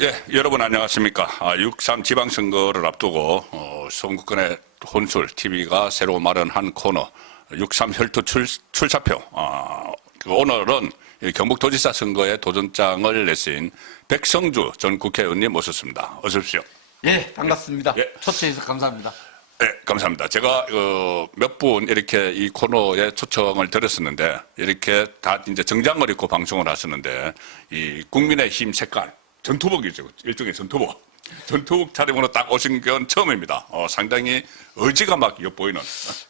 예, 여러분 안녕하십니까. 6.3 지방선거를 앞두고 선거권의 혼술 TV가 새로 마련한 코너 6.3 혈투 출사표. 오늘은 경북도지사 선거에 도전장을 내신 백성주 전 국회의원님 모셨습니다. 어서 오십시오. 예, 반갑습니다. 예. 초청해 주셔서 감사합니다. 네, 감사합니다. 제가 몇 분 이렇게 이 코너에 초청을 드렸었는데 이렇게 다 이제 정장을 입고 방송을 하시는데 이 국민의힘 색깔 전투복이죠. 일종의 전투복. 전투복 차림으로 딱 오신 건 처음입니다. 상당히 의지가 막 엿보이는.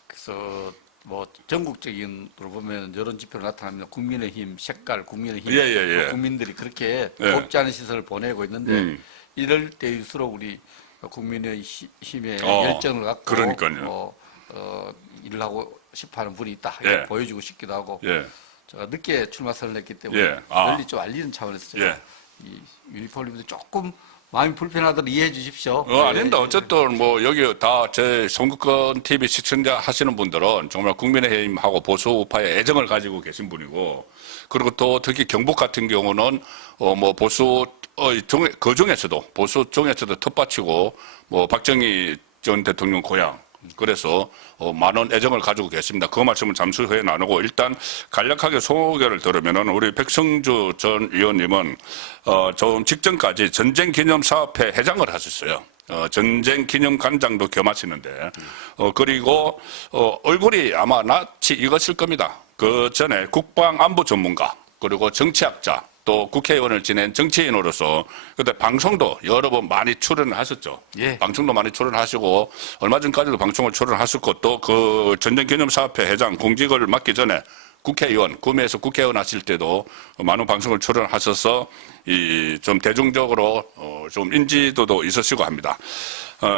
그래서 뭐 전국적인으로 보면 여론 지표로 나타나면 국민의힘 색깔, 국민의힘 예. 국민들이 그렇게 예. 곱지 않은 시선을 보내고 있는데 이럴 때일수록 우리 국민의힘의 열정을 갖고 그러니까요. 일을 하고 싶어하는 분이 있다. 예. 이걸 보여주고 싶기도 하고 예. 제가 늦게 출마 선언을 했기 때문에 예. 널리 좀 알리는 차원에서 제가 예. 이 유니폼 입는데 조금 마음이 불편하더라도 이해해 주십시오. 아닙니다. 어쨌든 뭐 여기 다 제 선거권 TV 시청자 하시는 분들은 정말 국민의힘하고 보수 우파의 애정을 가지고 계신 분이고, 그리고 또 특히 경북 같은 경우는 뭐 보수 그 중에서도 보수 중에서도 텃밭이고 뭐 박정희 전 대통령 고향. 그래서 많은 애정을 가지고 계십니다. 그 말씀을 잠시 후에 나누고 일단 간략하게 소개를 들으면은 우리 백성주 전 의원님은 좀 직전까지 전쟁기념사업회 회장을 하셨어요. 전쟁기념관장도 겸하시는데 그리고 얼굴이 아마 낯이 익었을 겁니다. 그 전에 국방안보 전문가 그리고 정치학자 또 국회의원을 지낸 정치인으로서 그때 방송도 여러 번 많이 출연하셨죠. 예. 방송도 많이 출연하시고 얼마 전까지도 방송을 출연하셨고 또 그 전쟁기념사업회 회장 공직을 맡기 전에 국회의원 구미에서 국회의원 하실 때도 많은 방송을 출연하셔서 이 좀 대중적으로 좀 인지도도 있으시고 합니다.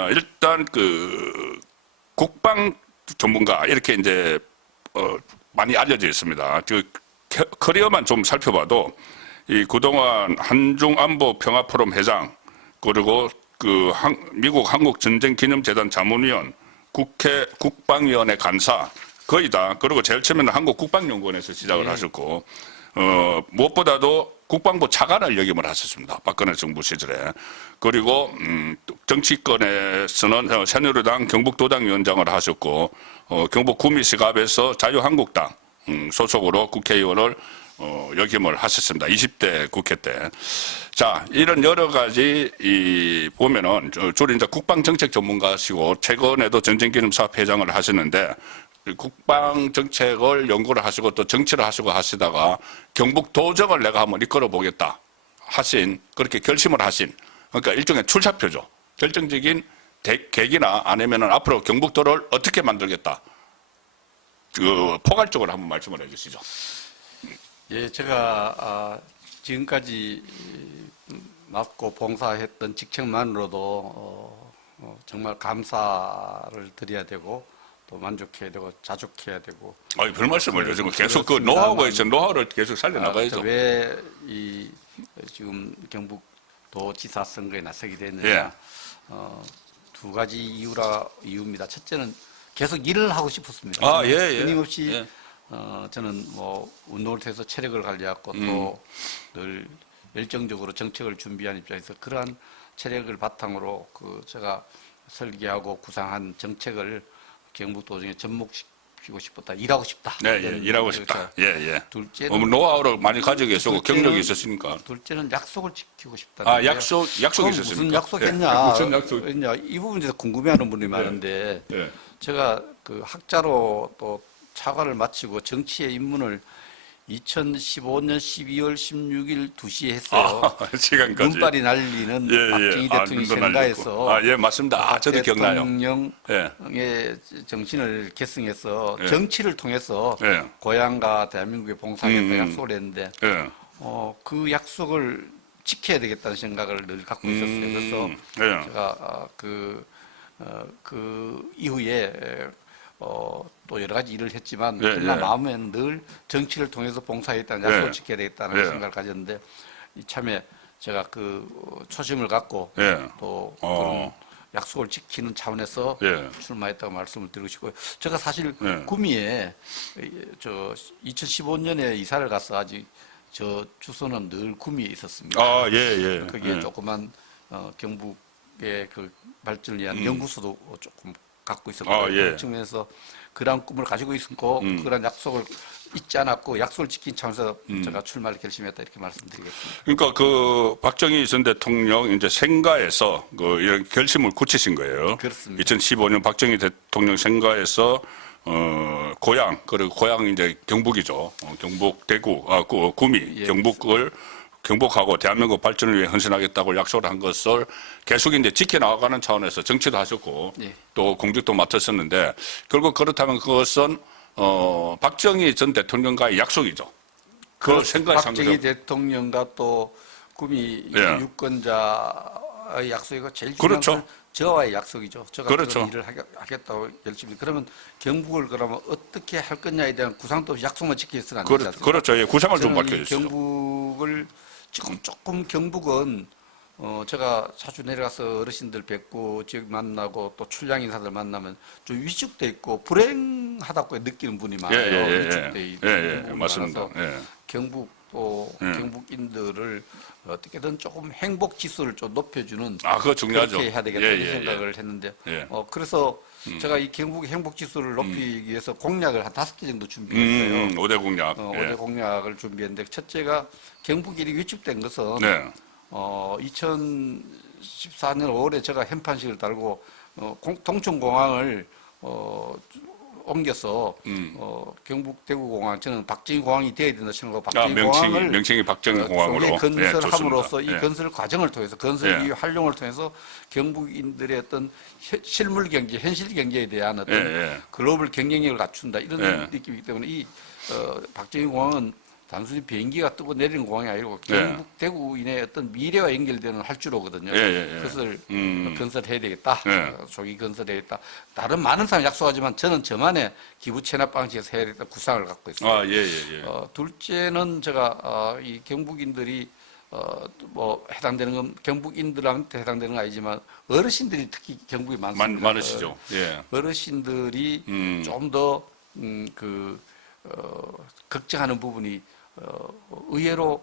일단 그 국방 전문가 이렇게 이제 많이 알려져 있습니다. 그 커리어만 좀 살펴봐도 이 그동안 한중안보 평화포럼 회장 그리고 그 미국 한국전쟁기념재단 자문위원 국회 국방위원회 간사 거의 다 그리고 제일 처음에는 한국국방연구원에서 시작을 하셨고 무엇보다도 국방부 차관을 역임을 하셨습니다. 박근혜 정부 시절에. 그리고 정치권에서는 새누리당 경북도당위원장을 하셨고 경북 구미시갑에서 자유한국당 소속으로 국회의원을 역임을 하셨습니다. 20대 국회 때. 자, 이런 여러 가지 보면은 주로 이제 국방정책 전문가시고 최근에도 전쟁기념사업 회장을 하시는데 국방 정책을 연구를 하시고 또 정치를 하시고 하시다가 경북 도정을 내가 한번 이끌어 보겠다 하신 그렇게 결심을 하신 그러니까 일종의 출사표죠. 결정적인 계기나 아니면은 앞으로 경북도를 어떻게 만들겠다. 그 포괄적으로 한번 말씀을 해주시죠. 예, 제가 지금까지 맡고 봉사했던 직책만으로도 정말 감사를 드려야 되고 또 만족해야 되고 자족해야 되고. 아니 별 말씀을 요즘 계속 그 노하우가 있어 노하우를 계속 살려나가야죠. 왜 이 지금 경북도지사 선거에 나서게 됐느냐? 예. 두 가지 이유입니다. 첫째는 계속 일을 하고 싶었습니다. 예. 끊임없이 예. 저는 뭐 운동을 통해서 체력을 관리하고 또 늘 열정적으로 정책을 준비한 입장에서 그러한 체력을 바탕으로 제가 설계하고 구상한 정책을 경북도정에 접목시키고 싶었다. 일하고 싶다. 네, 일하고 싶다. 예. 둘째는 노하우를 많이 가지고 계시고 경력이 있으시니까. 둘째는 약속을 지키고 싶다. 약속이 있었습니까? 무슨 약속했냐? 무슨 약속? 이 부분에 대해서 궁금해하는 분이 많은데 예. 제가 그 학자로 또 차관을 마치고 정치에 입문을 2015년 12월 16일 2시에 했어요. 시간까지. 눈발이 날리는 박정희 대통령이 생가에서 예, 맞습니다. 저도 기억나요. 대통령의 정신을 계승해서 정치를 통해서 예. 고향과 대한민국에 봉사하겠다 약속을 했는데 예. 그 약속을 지켜야 되겠다는 생각을 늘 갖고 있었어요. 그래서 제가 그 이후에 또 여러 가지 일을 했지만 그러나 마음에는 늘 정치를 통해서 봉사했다는 약속을 지켜야 되겠다는 생각을 가졌는데 이참에 제가 그 초심을 갖고 또 그런 약속을 지키는 차원에서 출마했다고 말씀을 드리고 싶고요. 제가 사실 구미에 2015년에 이사를 가서 아직 저 주소는 늘 구미에 있었습니다. 아, 예, 예. 거기에 예. 조그만 경북의 그 발전을 위한 연구소도 조금 갖고 있었고 아, 예. 그런 측면에서 그러한 꿈을 가지고 있었고 그런 약속을 잊지 않았고 약속을 지킨 차원에서 제가 출마를 결심했다 이렇게 말씀드리겠습니다. 그러니까 그 박정희 전 대통령 이제 생가에서 그 이런 결심을 굳히신 거예요. 그렇습니다. 2015년 박정희 대통령 생가에서 고향 그리고 고향 이제 경북이죠. 경북 대구 구미 예, 경북을 경북하고 대한민국 발전을 위해 헌신하겠다고 약속을 한 것을 계속 이제 지켜나가는 차원에서 정치도 하셨고 예. 또 공직도 맡으셨는데 결국 그렇다면 그것은 박정희 전 대통령과의 약속이죠. 그 생각이 박정희 대통령과 또 구미 예. 유권자의 약속이고 제일 중요한 그렇죠. 건 저와의 약속이죠. 저가 그렇죠. 그런 일을 하겠다고 결심이. 그러면 경북을 그러면 어떻게 할 거냐에 대한 구상도 없이 약속만 지켜서는 안 되지 않습니까? 그렇죠. 예, 구상을 좀 저는 이 밝혀주시죠. 경북을 조금 경북은 제가 자주 내려가서 어르신들 뵙고 지역 만나고 또 출장 인사들 만나면 좀 위축돼 있고 불행하다고 느끼는 분이 많아요. 위축돼 있는 분이 맞습니다. 많아서 예. 경북 또 경북인들을 어떻게든 조금 행복 지수를 좀 높여주는 그거 중요하죠. 그렇게 해야 되겠다 예, 이 예, 생각을 했는데 예. 그래서 제가 이 경북의 행복 지수를 높이기 위해서 공약을 한 5개 정도 준비했어요. 5대 공약. 5대 예. 공약을 준비했는데 첫째가 경북이 이렇게 위축된 것은 네. 2014년 5월에 제가 현판식을 달고 동천공항을 옮겨서 경북 대구공항 저는 박정희 공항이 되어야 된다 생각하고 박정희 공항을 명칭이 박정희 공항으로 건설함으로써 이 예. 건설 과정을 통해서 건설 예. 이후 활용을 통해서 경북인들의 어떤 실물 경제, 현실 경제에 대한 어떤 예. 글로벌 경쟁력을 갖춘다 이런 예. 느낌이기 때문에 이 박정희 공항은 단순히 비행기가 뜨고 내리는 공항이 아니고 예. 경북 대구인의 어떤 미래와 연결되는 활주로거든요. 예. 그것을 건설해야 되겠다. 예. 조기 건설해야겠다. 다른 많은 사람이 약속하지만 저는 저만의 기부 체납 방식에서 해야 되겠다 구상을 갖고 있어요. 예. 둘째는 제가 이 경북인들이 뭐 해당되는 건 경북인들한테 해당되는 건 아니지만 어르신들이 특히 경북이 많습니다. 많으시죠. 예. 어르신들이 좀 더 걱정하는 부분이 의외로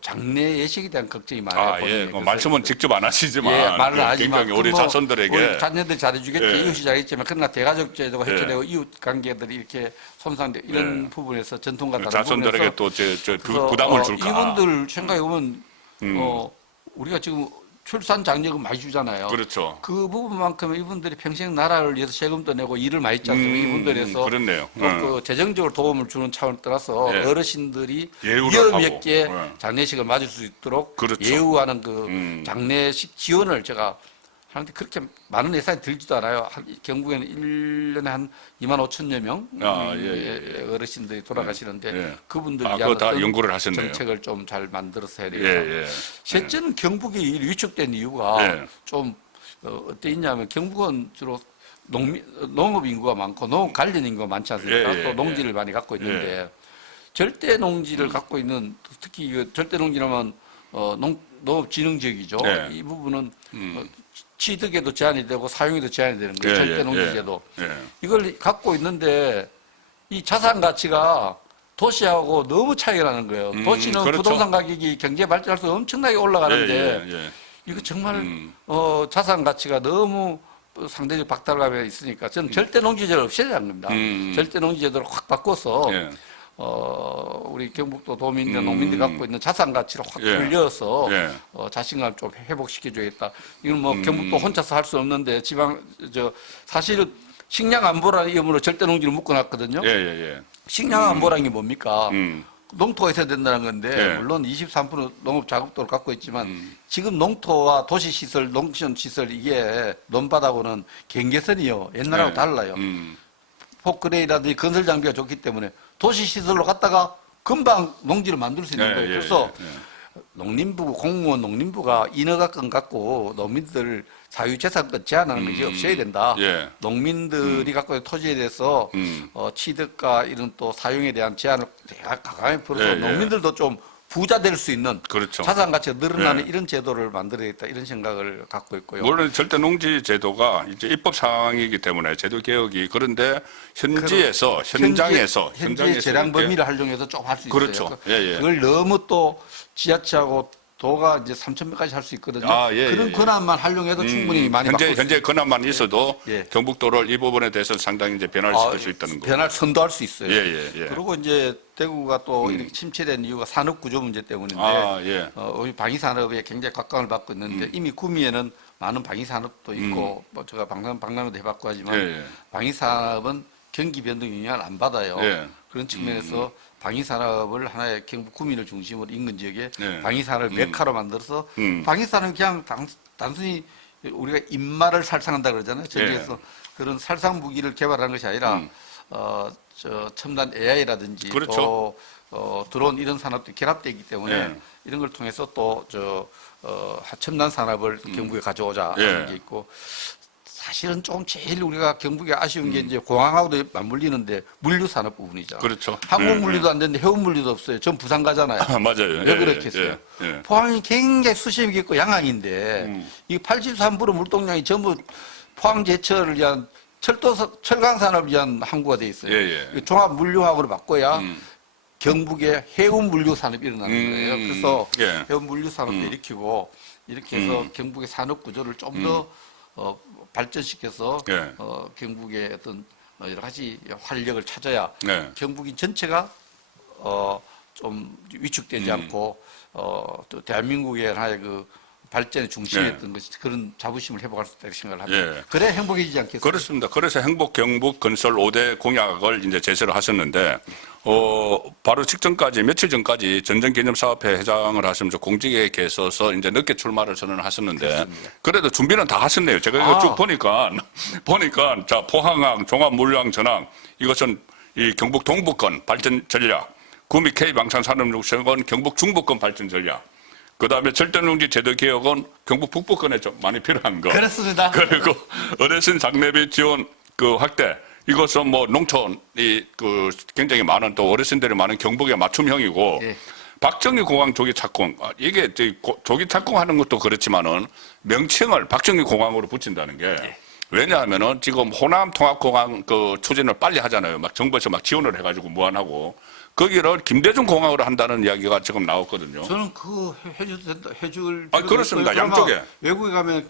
장래 예식에 대한 걱정이 많아요. 예. 말씀은 직접 안 하시지만 예, 말을 안 하지만 굉장히 우리 자손들에게 우리 자녀들 잘해주겠지 예. 이웃이 잘했지만 그러나 대가족 제도가 예. 해체되고 이웃 관계들이 이렇게 손상돼 이런 부분에서 전통과 다른 자손들에게 부분에서 또 부담을 줄까. 이분들 생각해 보면 우리가 지금 출산 장려금 많이 주잖아요. 그렇죠. 그 부분만큼 이분들이 평생 나라를 위해서 세금도 내고 일을 많이 했지 않습니까? 이분들에서 그렇네요. 그 재정적으로 도움을 주는 차원을 떠나서 예. 어르신들이 예우를 위험 하고. 있게 예. 장례식을 맞을 수 있도록 그렇죠. 예우하는 그 장례식 지원을 제가 하는데 그렇게 많은 예산이 들지도 않아요. 경북에는 1년에 한 2만 5천여 명 어르신들이 돌아가시는데 예. 그분들 그거 위한 다 어떤 연구를 하셨네요. 정책을 좀 잘 만들어서 해야 예. 되겠다. 셋째는 경북이 위축된 이유가 예. 좀 어때 있냐면 경북은 주로 농업 인구가 많고 농업 관련 인구가 많지 않습니까? 예. 또 농지를 많이 갖고 있는데 절대 농지를 갖고 있는 특히 절대 농지라면 농업진흥 지역이죠. 예. 이 부분은 취득에도 제한이 되고 사용에도 제한이 되는 거예요. 절대 농지제도. 이걸 갖고 있는데 이 자산 가치가 도시하고 너무 차이가 나는 거예요. 도시는 그렇죠. 부동산 가격이 경제 발전할수록 엄청나게 올라가는데 이거 정말 자산 가치가 너무 상대적 박탈감에 있으니까 저는 절대 농지제를 없애야 하는 겁니다. 절대 농지제도를 확 바꿔서 우리 경북도 도민들, 농민들이 갖고 있는 자산 가치를 확 돌려서 자신감을 좀 회복시켜줘야겠다. 이건 뭐 경북도 혼자서 할 수 없는데 사실은 식량 안보라는 이름으로 절대 농지를 묶어놨거든요. 식량 안보라는 게 뭡니까? 농토가 있어야 된다는 건데 물론 23% 농업 자급도를 갖고 있지만 지금 농토와 도시시설, 농촌시설 이게 논바닥으로는 경계선이요. 옛날하고 달라요. 포크레인이라든지 건설 장비가 좋기 때문에 도시시설로 갔다가 금방 농지를 만들 수 있는 거예요. 그래서 농림부, 공무원 농림부가 인허가권 갖고 농민들 사유재산권 제한하는 것이 없어야 된다. 농민들이 갖고 있는 토지에 대해서 취득과 이런 또 사용에 대한 제한을 강하게 풀어서 농민들도 좀 부자 될 수 있는 그렇죠. 자산 가치가 늘어나는 예. 이런 제도를 만들어야겠다 이런 생각을 갖고 있고요. 물론 절대 농지 제도가 이제 입법 사항이기 때문에 제도 개혁이 그런데 현장에서 현재 재량 범위를 활용해서 좀 할 수 있어요. 그렇죠. 예, 예. 그걸 너무 또 지자체하고 도가 이제 3,000명까지 할 수 있거든요. 그런 예. 권한만 활용해도 충분히 많이 받고 있습니다. 현재 권한만 있어도 예. 경북도를 이 부분에 대해서 상당히 이제 변화를 시킬 수 있다는 거. 변화를 선도할 수 있어요. 예. 그리고 이제 대구가 또 이렇게 침체된 이유가 산업 구조 문제 때문인데 예. 우리 방위 산업에 굉장히 각광을 받고 있는데 이미 구미에는 많은 방위 산업도 있고 뭐 제가 박람회도 해봤고 하지만 예. 방위 산업은 경기 변동 영향을 안 받아요. 예. 그런 측면에서 방위 산업을 하나의 경북 구민을 중심으로 인근 지역에 예. 방위 산업을 메카로 만들어서 방위 산업은 그냥 단순히 우리가 입마를 살상한다 그러잖아요. 전쟁에서 그런 살상 무기를 개발하는 것이 아니라 첨단 AI라든지 그렇죠. 또 드론 이런 산업도 결합되어 있기 때문에 예. 이런 걸 통해서 또 첨단 산업을 경북에 가져오자 하는 게 있고 사실은 좀 제일 우리가 경북에 아쉬운 게 이제 공항하고도 맞물리는데 물류 산업 부분이죠. 그렇죠. 항공 물류도 안 되는데 해운 물류도 없어요. 전 부산 가잖아요. 맞아요. 왜 그렇겠어요? 포항이 굉장히 수심이 깊고 양항인데 이 83% 물동량이 전부 포항 제철을 위한 철강 산업을 위한 항구가 돼 있어요. 종합 물류학으로 바꿔야 경북의 해운 물류 산업이 일어나는 거예요. 그래서 해운 물류 산업도 일으키고 이렇게 해서 경북의 산업 구조를 좀 더 발전시켜서 경북의 어떤 여러 가지 활력을 찾아야 경북인 전체가 좀 위축되지 않고 또 대한민국의 하나의 그 발전의 중심이었던 것이 그런 자부심을 회복할 수 있다고 생각을 합니다. 그래야 행복해지지 않겠습니까? 그렇습니다. 그래서 행복 경북 건설 5대 공약을 이제 제시를 하셨는데, 바로 직전까지, 며칠 전까지 전전기념사업회 회장을 하시면서 공직에 계셔서 이제 늦게 출마를 선언을 하셨는데, 그렇습니다. 그래도 준비는 다 하셨네요. 제가 이거 쭉 보니까, 자, 포항항, 종합물류항 전항, 이것은 이 경북 동부권 발전 전략, 구미 K방산산업육성은 경북 중부권 발전 전략, 그 다음에 절대농지 제도 개혁은 경북 북부권에 좀 많이 필요한 거. 그렇습니다. 그리고 어르신 장례비 지원 그 확대. 이것은 뭐 농촌이 그 굉장히 많은 또 어르신들이 많은 경북의 맞춤형이고. 박정희 공항 조기 착공. 이게 조기 착공하는 것도 그렇지만은 명칭을 박정희 공항으로 붙인다는 게. 왜냐하면은 지금 호남 통합공항 그 추진을 빨리 하잖아요. 막 정부에서 막 지원을 해가지고 무한하고. 거기를 김대중 공항으로 한다는 이야기가 지금 나왔거든요. 저는 그거 해줘도 된다, 해줄. 그렇습니다. 양쪽에. 외국에 가면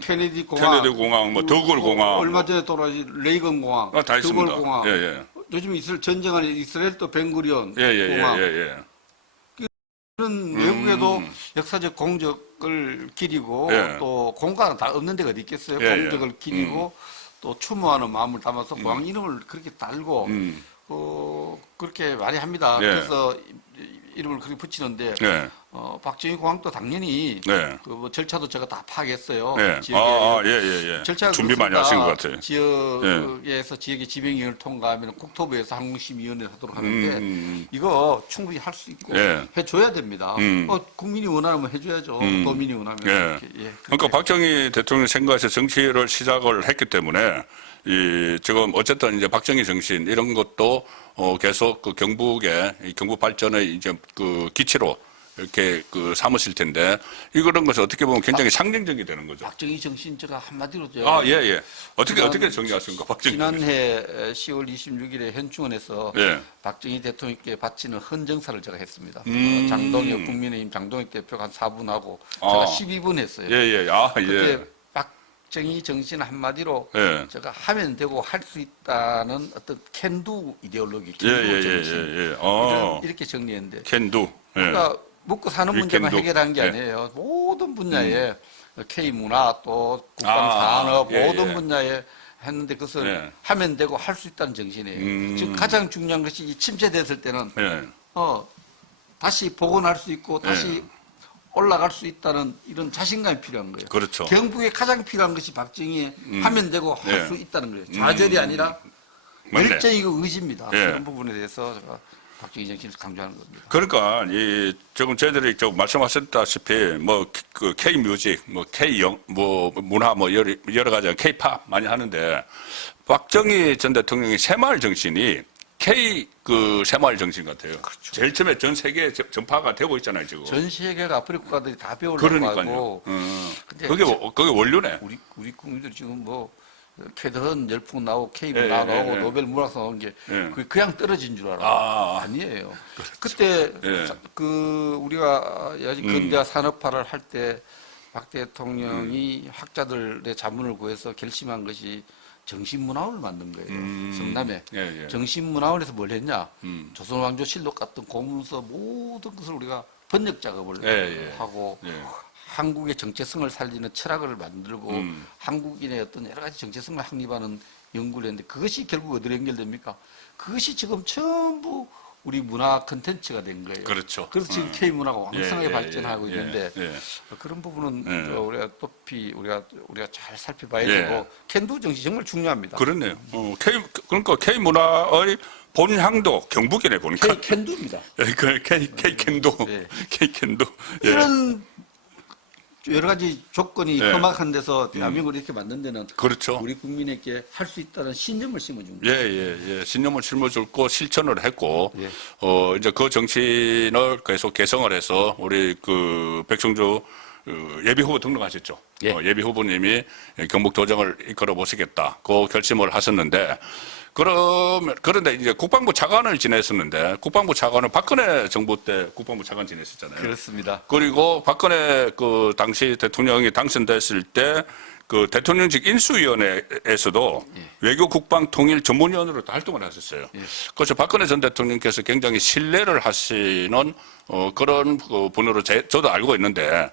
케네디 공항, 뭐 더굴 공항. 얼마 전에 돌아가신 레이건 공항, 다 있습니다. 더굴 공항. 요즘 전쟁하는 이스라엘 또 벤구리온 공항. 그런 외국에도 역사적 공적을 기리고 또 공간은 다 없는 데가 어디 있겠어요. 공적을 기리고 또 추모하는 마음을 담아서 공항 이름을 그렇게 달고 그렇게 많이 합니다. 그래서 이름을 그렇게 붙이는데 박정희 공항도 당연히 그뭐 절차도 제가 다 파악했어요. 지역에 절차가 준비 많이 하신 것 같아요. 지역에서 지역의 지방위원회를 통과하면 국토부에서 항공심의위원회를 하도록 하는데 이거 충분히 할 수 있고 해줘야 됩니다. 국민이 원하면 해줘야죠. 도민이 원하면. 그러니까 박정희 대통령 생각에서 정치를 시작을 했기 때문에 지금 어쨌든 이제 박정희 정신 이런 것도 계속 그 경북의 경북 발전의 이제 그 기치로 이렇게 그 삼으실 텐데 이런 것은 어떻게 보면 굉장히 상징적이 되는 거죠. 박정희 정신 제가 한마디로 어떻게 정리하십니까? 박정희 지난해 10월 26일에 현충원에서 박정희 대통령께 바치는 헌정사를 제가 했습니다. 장동혁 국민의힘 장동혁 대표가 한 4분 하고 제가 12분 했어요. 그때 박정희 정신 한마디로 제가 하면 되고 할 수 있다는 어떤 캔두 이데올로기, 캔두 정신 이렇게 정리했는데 캔두. 그러니까 먹고 사는 문제만 해결하는 게 아니에요. 모든 분야에 K문화 또 국방산업 모든 분야에 했는데 그것을 하면 되고 할 수 있다는 정신이에요. 지금 가장 중요한 것이 침체됐을 때는 다시 복원할 수 있고 다시 올라갈 수 있다는 이런 자신감이 필요한 거예요. 그렇죠. 경북에 가장 필요한 것이 박정희 하면 되고 할 수 있다는 거예요. 좌절이 아니라 열정이고 의지입니다. 그런 부분에 대해서 제가 박정희 정신을 강조하는 겁니다. 그러니까 지금 저희들이 말씀하셨다시피 뭐 그 K 뮤직, 뭐 K 뭐 문화 뭐 여러 가지 K 팝 많이 하는데 박정희 전 대통령의 새마을 정신이 K 그 새마을 정신 같아요. 제일 처음에 전 세계에 전파가 되고 있잖아요, 지금. 전 세계가 아프리카 국가들이 다 배우려고 그러니까요. 하고. 근데 그게 원료네. 우리 국민들 지금 뭐 캐던 열풍 나오고 K 예, 나오고 예, 예. 노벨 문학상 나온 게 예. 그게 그냥 떨어진 줄 알아. 아. 아니에요. 그때 예. 그 우리가 근대화 산업화를 할 때 박 대통령이 학자들의 자문을 구해서 결심한 것이 정신문화원을 만든 거예요. 성남에. 예, 예. 정신문화원에서 뭘 했냐. 조선왕조실록 같은 공문서 모든 것을 우리가 번역 작업을 예, 예. 하고 예. 한국의 정체성을 살리는 철학을 만들고 한국인의 어떤 여러 가지 정체성을 확립하는 연구를 했는데 그것이 결국 어디로 연결됩니까? 그것이 지금 전부 우리 문화 컨텐츠가 된 거예요. 그렇죠. 그래서 지금 K문화가 왕성하게 예, 예, 발전하고 예, 있는데 예. 그런 부분은 예. 우리가 높이 우리가 잘 살펴봐야 예. 되고 캔두 정신 정말 중요합니다. 그렇네요. 그러니까 K 문화의 본향도 경북이네 보니까. 캔두입니다. K 캔도. 예. K 캔도. 예. 이런 여러 가지 조건이 예. 험악한 데서 대한민국을 이렇게 만든 데는 그렇죠. 우리 국민에게 할 수 있다는 신념을 심어준 예, 거예요. 예. 신념을 심어줬고 실천을 했고, 예. 이제 그 정신을 계속 개성을 해서 우리 그 백성주 예비 후보 등록하셨죠. 예. 예비 후보님이 경북 도정을 이끌어 보시겠다. 그 결심을 하셨는데, 그런데 이제 국방부 차관을 지냈었는데, 국방부 차관은 박근혜 정부 때 국방부 차관 지냈었잖아요. 그렇습니다. 그리고 박근혜 그 당시 대통령이 당선됐을 때 그 대통령직 인수위원회에서도 외교 국방 통일 전문위원으로 활동을 하셨어요. 그래서 박근혜 전 대통령께서 굉장히 신뢰를 하시는 그런 그 분으로 저도 알고 있는데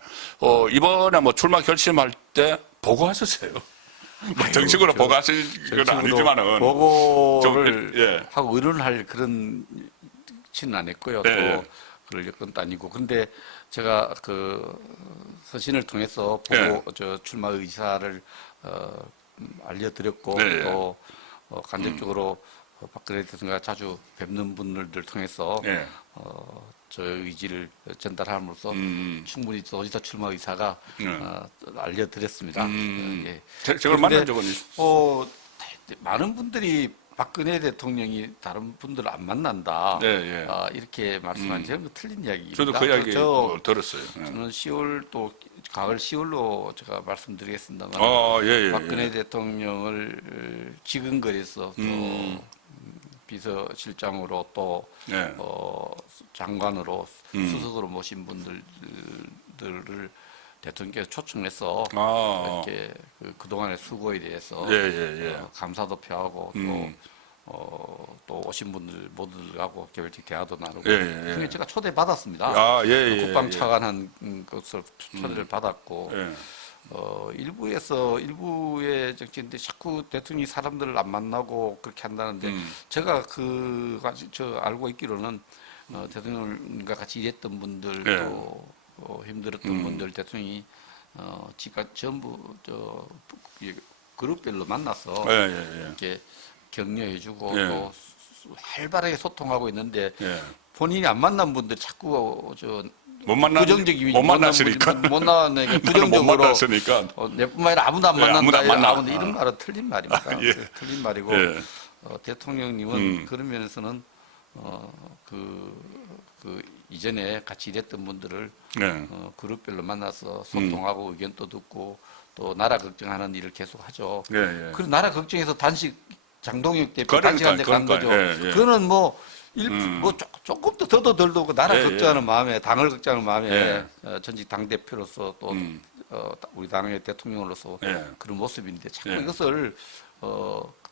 이번에 뭐 출마 결심할 때 보고하셨어요. 뭐 정식으로 보고하신 건 아니지만은 보고를 예. 하고 의논할 그런 치는 안 했고요. 네. 또 그럴 여건도 아니고. 근데 제가 그 서신을 통해서 보고 네. 저 출마 의사를 알려드렸고 네. 또 간접적으로 박근혜 대통령과 자주 뵙는 분들을 통해서 네. 저의 의지를 전달함으로써 충분히 또 어디서 출마 의사가 알려드렸습니다. 예. 제가 만난 적은 있어요. 많은 분들이 박근혜 대통령이 다른 분들을 안 만난다. 네, 예. 이렇게 말씀한 저는 틀린 이야기입니다. 저도 그 이야기 들었어요. 예. 저는 10월 또 가을 10월로 제가 말씀드리겠습니다만 예. 박근혜 대통령을 지근거리에서 또 비서실장으로 또 예. 장관으로 수석으로 모신 분들을 대통령께서 초청해서 이렇게 그동안의 수고에 대해서 예. 감사도 표하고 또 오신 분들 모두하고 개별적 대화도 나누고 예. 제가 초대 받았습니다. 예. 국방 차관한 것을 초대를 받았고 예. 일부의 정치인데 자꾸 대통령이 사람들을 안 만나고 그렇게 한다는데 제가 저 알고 있기로는 대통령과 같이 일했던 분들 예. 또 힘들었던 분들 대통령이 지가 전부 그룹별로 만나서 예. 이렇게 격려해주고 예. 또 활발하게 소통하고 있는데 예. 본인이 안 만난 분들 자꾸 부정적인 못 만났으니까. 못 만나니까 못 부정적으로 만났으니까. 내뿐만 아니라 아무도 안 예, 아무도 안 만난다. 만나. 이런 말은 틀린 말입니다. 예. 틀린 말이고 예. 대통령님은 그런 면에서는 그 이전에 같이 일했던 분들을 예. 그룹별로 만나서 소통하고 의견도 듣고 또 나라 걱정하는 일을 계속 하죠. 예. 그래서 나라 걱정해서 단식 장동혁 대표 그러니까, 단식한테 간 거죠. 예. 그거는 뭐 조금 더 덜도 그 나라 예. 걱정하는 마음에 당을 걱정하는 마음에 예. 전직 당 대표로서 또 우리 당의 대통령으로서 예. 그런 모습인데 자꾸 예. 이것을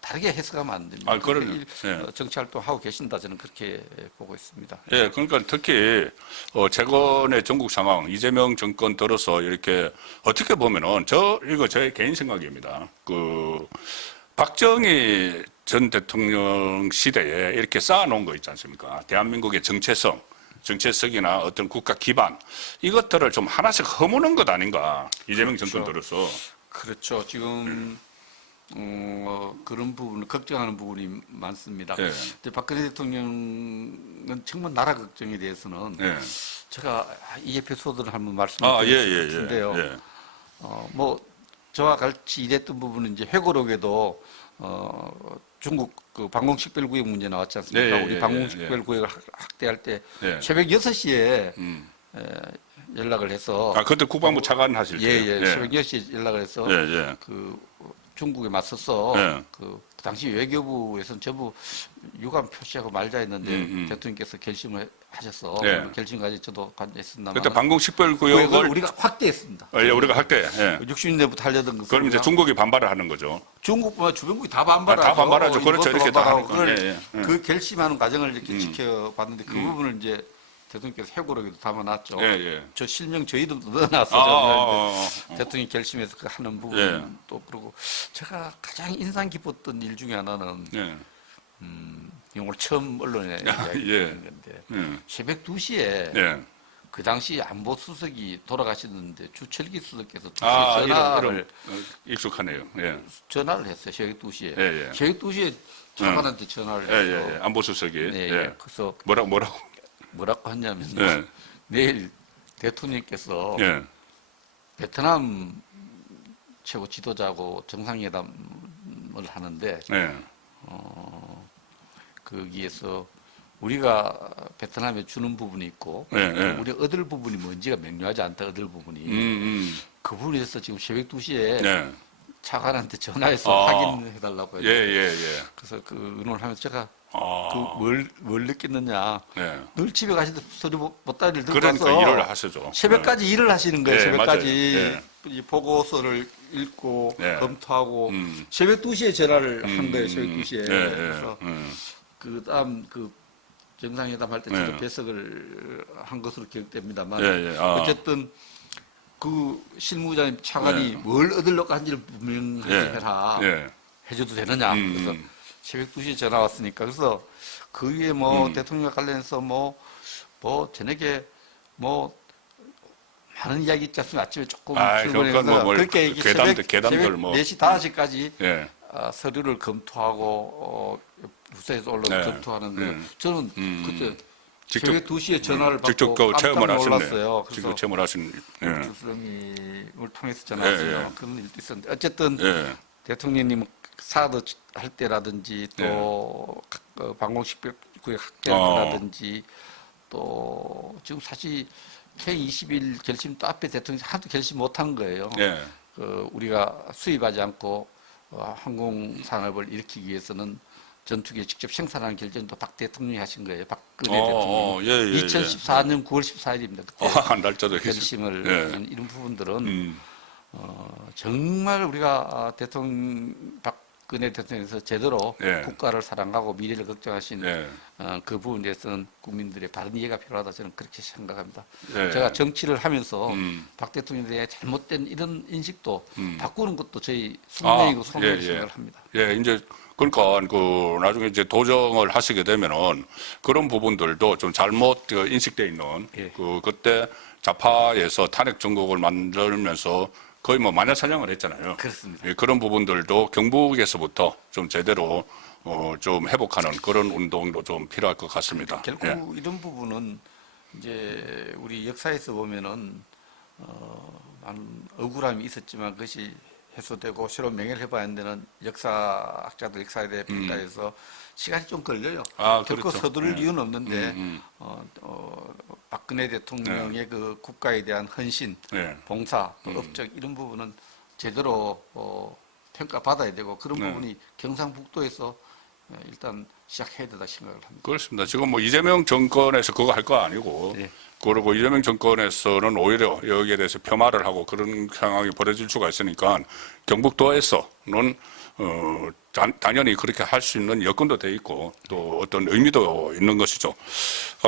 다르게 해석하면 안 됩니다. 그러네요. 예. 정치 활동하고 계신다 저는 그렇게 보고 있습니다. 예, 그러니까 특히 최근의 전국 상황, 이재명 정권 들어서 이렇게 어떻게 보면은 이거 저의 개인 생각입니다. 박정희 전 대통령 시대에 이렇게 쌓아놓은 거 있지 않습니까? 대한민국의 정체성이나 어떤 국가 기반 이것들을 좀 하나씩 허무는 것 아닌가? 이재명 정권 들어서. 그렇죠. 지금 그런 부분 걱정하는 부분이 많습니다. 예. 근데 박근혜 대통령은 정말 나라 걱정에 대해서는 예. 제가 이 에피소드를 한번 말씀드릴 것 같은데요. 예. 뭐 저와 같이 일했던 부분은 이제 회고록에도 중국 그 방공식별구역 문제 나왔지 않습니까? 예, 예, 우리 예, 방공식별구역을 확대할 때 예. 새벽 6시에 음. 연락을 해서 아, 그때 국방부 차관 하실 예, 때요? 예, 새벽 6시에 연락을 해서 예, 예. 그 중국에 맞서서 예. 그 당시 외교부에서는 전부 유감 표시하고 말자 했는데 대통령께서 결심을 하셔서 예. 결심까지 저도 관여했습니다만 그때 방공식별 구역을 구역을 우리가 확대했습니다. 예, 우리가 할때 예. 60년대부터 하려던 거. 그럼 이제 중국이 반발을 하는 거죠. 중국과 주변국이 다 반발하죠. 다 반발하죠. 그렇죠. 일본도 이렇게 다 반발하고 하니까. 그걸 예, 예. 그 결심하는 과정을 이렇게 지켜봤는데 그 부분을 이제 대통령께서 회고록에도 담아놨죠. 예, 예. 저 실명 저희도 넣어놨어요. 아. 대통령이 결심해서 그 하는 부분 예. 또 그러고 제가 가장 인상 깊었던 일 중에 하나는 예. 오늘 처음 언론에 이야기한 예. 건데 예. 새벽 2시에 예. 그 당시 안보 수석이 돌아가시는데 주철기 수석께서 2시에 아, 전화를 익숙하네요. 예. 전화를 했어요. 새벽 2시에. 예, 예. 새벽 2시에 차관한테 전화를 예, 해서 예, 예. 안보수석이. 네, 예. 그래서 뭐라고? 뭐라고 하냐면 예. 내일 대통령께서 예. 베트남 최고 지도자하고 정상회담을 하는데 예. 거기에서 우리가 베트남에 주는 부분이 있고 예, 예. 우리 얻을 부분이 뭔지가 명료하지 않다. 얻을 부분이 그 부분에 대해서 지금 새벽 2시에 예. 차관한테 전화해서 아. 확인해달라고 예, 해요. 예, 예. 그래서 그 의논을 하면서 제가 아. 뭘 느꼈느냐. 예. 늘 집에 가시도 서류 보따리를 들고 그러니까 가서 일을 하시죠. 새벽까지 일을 하시는 거예요. 예, 새벽까지 맞아요. 이 보고서를 읽고 예. 검토하고 새벽 2시에 전화를 한 거예요. 새벽 2시에. 예, 예. 그래서 그다음 그 정상회담 할 때 저도 예. 배석을 한 것으로 기억됩니다만 예, 예. 아. 어쨌든 그 실무자님 차관이 예. 뭘 얻으려고 한지를 분명하게 예. 해라. 예. 해줘도 되느냐. 그래서 새벽 2시에 전화 왔으니까. 그래서 그 위에 뭐 대통령과 관련해서 뭐 저녁에 뭐 많은 이야기 있지 않습니까? 아침에 조금 출근해서 그건 뭐 그렇게 이게 괴담들 새벽 뭐. 4시, 5시까지 예. 서류를 검토하고 부서에서 올라서 네. 검토하는데 저는 그때 직접 새벽 2시에 전화를 받고 직접 그 깜짝 체험을 하셨네. 놀랐어요. 직접 그래서 체험을 하신. 예. 주수님을 통해서 전화 왔어요. 예, 예. 그런 일도 있었는데 어쨌든 예. 대통령님 사드 할 때라든지 또 방공식구역 확대할 어. 때라든지 또 지금 사실 K21 결심 또 앞에 대통령이 하도 결심 못한 거예요. 예. 우리가 수입하지 않고 항공 산업을 일으키기 위해서는 전투기에 직접 생산하는 결정도 박 대통령이 하신 거예요. 박근혜 대통령. 예, 예, 예. 2014년 9월 14일입니다. 그때 날짜도 있겠어요. 결심을 예. 한 이런 부분들은 정말 우리가 대통령 박근혜 대통령에서 제대로 예. 국가를 사랑하고 미래를 걱정하신 예. 그 부분에 대해서는 국민들의 바른 이해가 필요하다 저는 그렇게 생각합니다. 예. 제가 정치를 하면서 박 대통령에 대해 잘못된 이런 인식도 바꾸는 것도 저희 숙명이고 소명이라고 생각을 합니다. 예, 이제 그러니까 그 나중에 이제 도정을 하시게 되면은 그런 부분들도 좀 잘못 인식돼 있는 예. 그때 좌파에서 탄핵 정국을 만들면서 거의 뭐 마녀사냥을 했잖아요. 그렇습니다. 예, 그런 부분들도 경북에서부터 좀 제대로 좀 회복하는 그런 운동도 좀 필요할 것 같습니다. 결국 예. 이런 부분은 이제 우리 역사에서 보면은 많은 억울함이 있었지만 그것이 해소되고 새로운 명예를 해봐야 하는 데는 역사학자들 역사에 대해 평가해서 시간이 좀 걸려요. 결코 그렇죠. 서두를 예. 이유는 없는데 박근혜 대통령의 그 국가에 대한 헌신, 예. 봉사, 또 업적 이런 부분은 제대로 평가받아야 되고 그런 부분이 경상북도에서 일단 시작해야 된다 생각을 합니다. 그렇습니다. 지금 뭐 이재명 정권에서 그거 할 거 아니고, 네. 그리고 이재명 정권에서는 오히려 여기에 대해서 폄하를 하고 그런 상황이 벌어질 수가 있으니까 경북도에서는 당연히 그렇게 할 수 있는 여건도 돼 있고 또 어떤 의미도 있는 것이죠.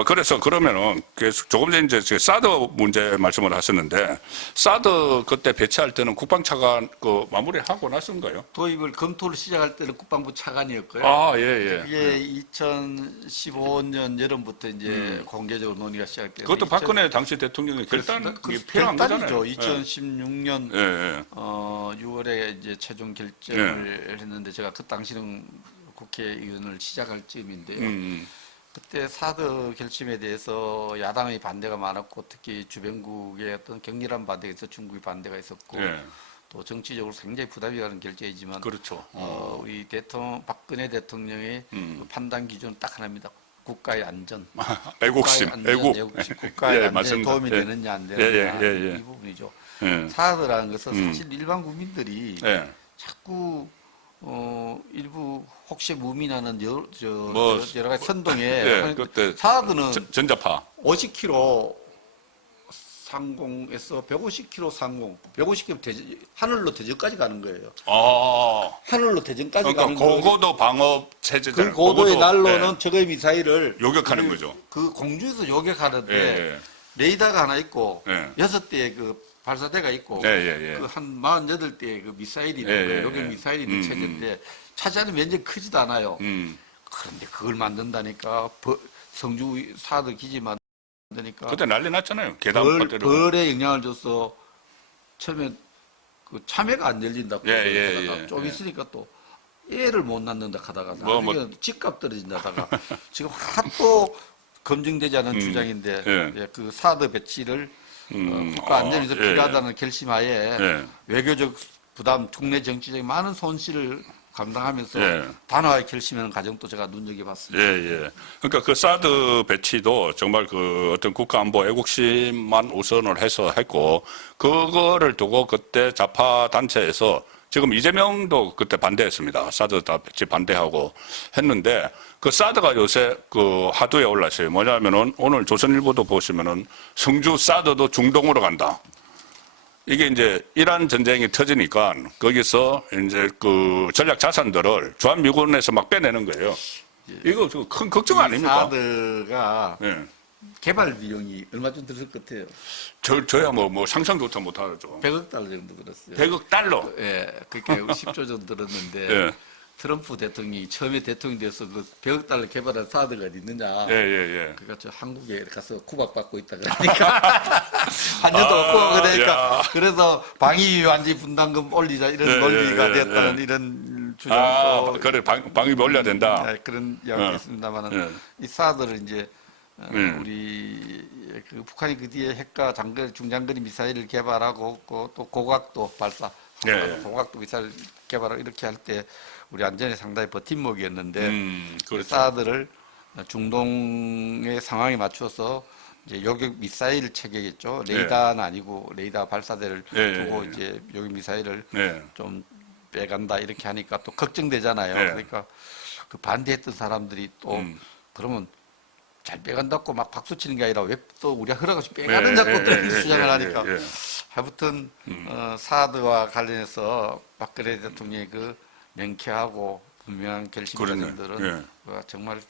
그래서 그러면은 조금 전에 이제 사드 문제 말씀을 하셨는데 사드 그때 배치할 때는 국방차관 그 마무리하고 나선가요? 도입을 검토를 시작할 때는 국방부 차관이었고요. 아, 예, 예. 그게 2015년 여름부터 이제 공개적으로 논의가 시작돼서 그것도 박근혜 당시 대통령의 결단 필요한 거잖아요. 2016년 예, 예. 6월에 이제 최종 결정을 했는데 제가 그 당시는 국회의원을 시작할 즈음인데요. 그때 사드 결심에 대해서 야당의 반대가 많았고 특히 주변국의 어떤 격렬한 반대가 있어 중국의 반대가 있었고 예. 또 정치적으로 굉장히 부담이 가는 결정이지만 그렇죠. 우리 박근혜 대통령의 그 판단 기준은 딱 하나입니다. 국가의 안전, 애국심, 애국, 국가의 안전에 맞습니다. 도움이 되느냐 안 되느냐 예. 이 부분이죠. 예. 사드라는 것은 사실 일반 국민들이 예. 자꾸 일부 혹시 무민하는 뭐, 여러 가지 선동에 예, 그때 사드는 전자파. 50km 상공에서 150km 상공, 150km 하늘로 대전까지 가는 거예요. 하늘로 대전까지 그러니까 가는 거예요. 고고도 방어 체제잖아요. 그 고도의 날로는 예. 적의 미사일을 요격하는 거죠. 그 공중에서 요격하는데 예. 레이더가 하나 있고 예. 6대의 그 발사대가 있고 예. 그 한 48대의 그 미사일이 있는 거예요. 요격 미사일이 있는 체제인데 차지하는 면적이 크지도 않아요. 그런데 그걸 만든다니까 성주 사드 기지 만드니까 그때 난리 났잖아요. 계단 빠뜨리고. 벌에 영향을 줘서 처음에 그 참외가 안 열린다고 예. 좀 있으니까 또 애를 못 낳는다 하다가 나중에 집값 떨어진다다가 지금 하도 검증되지 않은 주장인데 예. 그 사드 배치를 국가 안전이 더 필요하다는 결심하에 외교적 부담, 국내 정치적인 많은 손실을 감당하면서 단호하게 결심하는 과정도 제가 눈여겨봤습니다. 그러니까 그 사드 배치도 정말 그 어떤 국가안보 애국심만 우선을 해서 했고, 그거를 두고 그때 좌파 단체에서 지금 이재명도 그때 반대했습니다. 사드 배치 반대하고 했는데, 그 사드가 요새 그 화두에 올랐어요. 뭐냐면은 오늘 조선일보도 보시면은 성주 사드도 중동으로 간다. 이게 이제 이란 전쟁이 터지니까 거기서 이제 그 전략 자산들을 주한미군에서 막 빼내는 거예요. 이거 큰 걱정 아닙니까? 사드가 개발 비용이 얼마쯤 들었을 것 같아요? 저야 뭐 상상조차 못하죠. 100억 달러 정도 들었어요. 100억 달러? 예, 그러니까 10조 정도 들었는데 트럼프 대통령이 처음에 대통령이 돼서 그 100억 달러 개발한 사드가 어디 있느냐. 그러니까 저 한국에 가서 구박받고 있다 그러니까 한 년도 없고 그러니까 그래서 방위 완전히 분담금 올리자 이런 논리가 되었다는 이런 주장도 그래 방위비 올려야 된다. 그런 이야기가 있습니다만은 이 사드를 이제 우리 그 북한이 그 뒤에 핵과 중장거리 미사일을 개발하고 또 고각도 발사, 고각도 미사일 개발을 이렇게 할 때 우리 안전에 상당히 버팀목이었는데 그렇죠. 사드를 중동의 상황에 맞춰서 이제 요격 미사일 체계겠죠. 레이더는 아니고 레이더 발사대를 두고 이제 요격 미사일을 좀 빼간다 이렇게 하니까 또 걱정되잖아요. 그러니까 그 반대했던 사람들이 또 그러면 잘 빼간다고 막 박수 치는 게 아니라 왜 또 우리가 허락 없이 빼가는 자꾸 주장을 하니까 아무튼 사드와 관련해서 박근혜 대통령의 그 명쾌하고 분명한 결심 과정들은 정말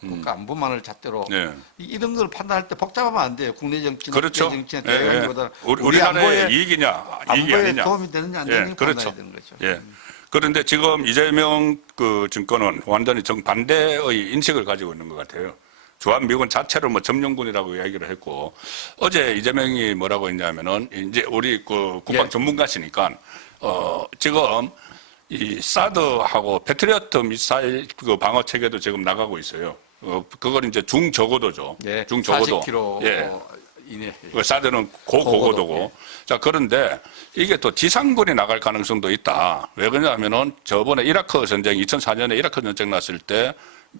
국가 안보만을 잣대로 이런 걸 판단할 때 복잡하면 안 돼요. 국내 정치나 그렇죠. 정치나 대외관보다 우리나라의 이익이냐 이익이 안보에 아니냐. 도움이 되느냐 안 되느냐 그렇죠. 판단해야 되는 거죠. 그런데 지금 이재명 그 정권은 완전히 정반대의 인식을 가지고 있는 것 같아요. 주한미군 자체를 뭐 점령군이라고 이야기를 했고, 어제 이재명이 뭐라고 했냐면은, 이제 우리 그 국방 전문가시니까, 지금 이 사드하고 패트리어트 미사일 그 방어 체계도 지금 나가고 있어요. 그걸 이제 중저고도죠. 중저고도. 40km 이내. 사드는 고고도고. 자, 그런데 이게 또 지상군이 나갈 가능성도 있다. 왜 그러냐면은 저번에 이라크 전쟁, 2004년에 이라크 전쟁 났을 때